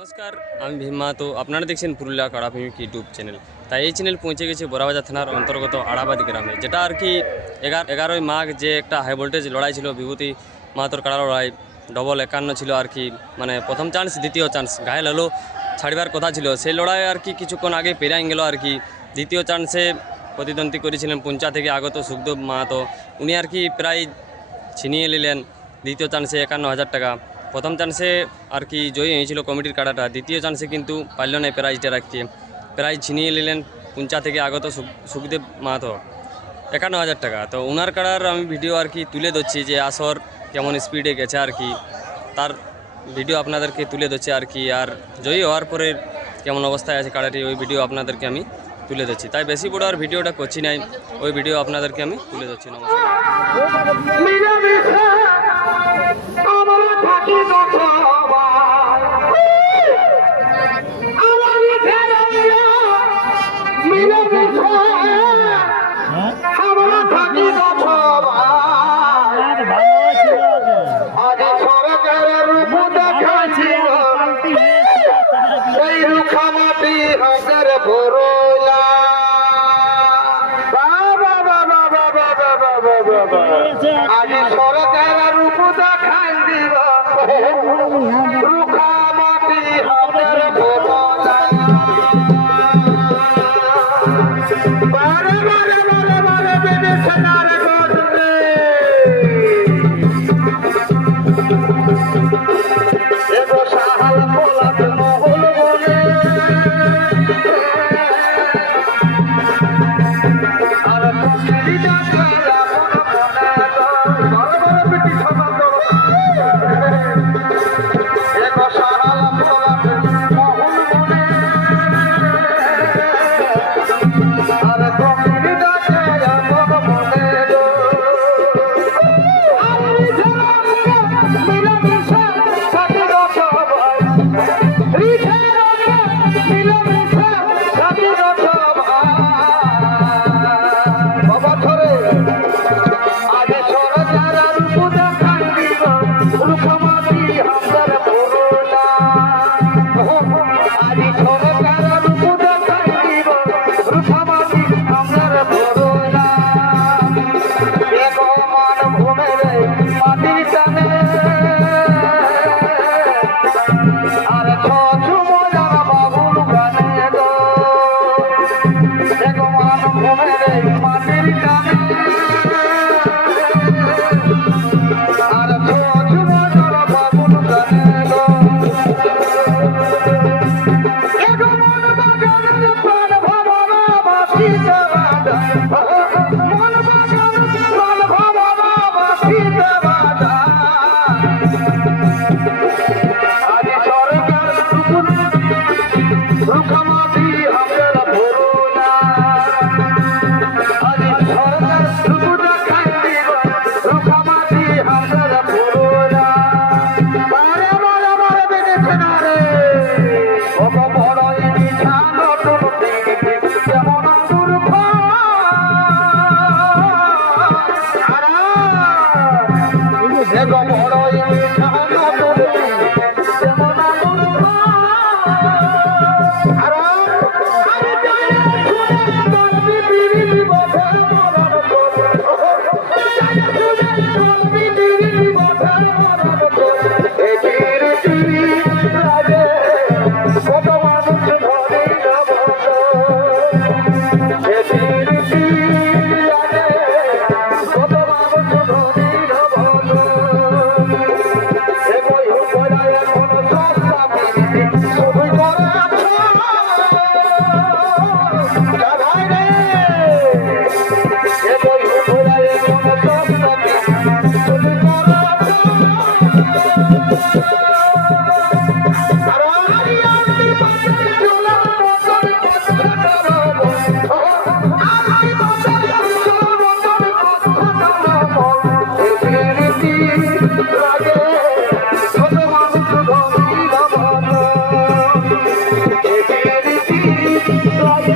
নমস্কার, আমি ভীমা। তো আপনারা দেখছেন পুরুলিয়া কাড়াপ্রেমিক ইউটিউব চ্যানেল। তাই এই চ্যানেল পৌঁছে গেছে বড়াবাজার থানার অন্তর্গত আড়াবাদি গ্রামে, যেটা আর কি 11ই মাঘ যে একটা হাই ভোল্টেজ লড়াই ছিল, বিভূতি মাহাতোর কাড়া লড়াই ডবল 51 ছিল আর কি। মানে প্রথম চান্স দ্বিতীয় চান্স ঘায়েল হলো, ছাড়বার কথা ছিল। সেই লড়াই আর কি কিছুক্ষণ আগে পেরিয়ে গেল আর কি। দ্বিতীয় চান্সে প্রতিদ্বন্দ্বী করেছিলেন পুঞ্চা থেকে আগত সুখদেব মাহাতো। উনি আর কি প্রায় ছিনিয়ে নিলেন দ্বিতীয় চান্সে 51,000 টাকা। প্রথম চান্সে আর কি জয়ী হয়েছিল কমিটির কাড়াটা, দ্বিতীয় চান্সে কিন্তু পারল না প্রাইজটা রাখতে। প্রাইজ ছিনিয়ে নিলেন পুঞ্চা থেকে আগত সুখদেব মাহাতো 51,000 টাকা। তো ওনার কাড়ার আমি ভিডিও আর কি তুলে ধরছি, যে আসর কেমন স্পিডে গেছে আর কি, তার ভিডিও আপনাদেরকে তুলে ধরছি আর কি। আর জয়ী হওয়ার পরে কেমন অবস্থায় আছে কাড়াটি, ওই ভিডিও আপনাদেরকে আমি তুলে ধরছি। তাই বেশি বড় আর ভিডিওটা করছি নাই, ওই ভিডিও আপনাদেরকে আমি তুলে ধরছি। নমস্কার। আজ সরকার রূপদা খান দিব রুখা মাটি হাতের ভোলা বারে বারে বারে বারে বেবি সেনার গোটে এগো সাহাল পোলাত মহল বনে আর পক্ষী ডাকা রুখা মাটি হাতের ভোলা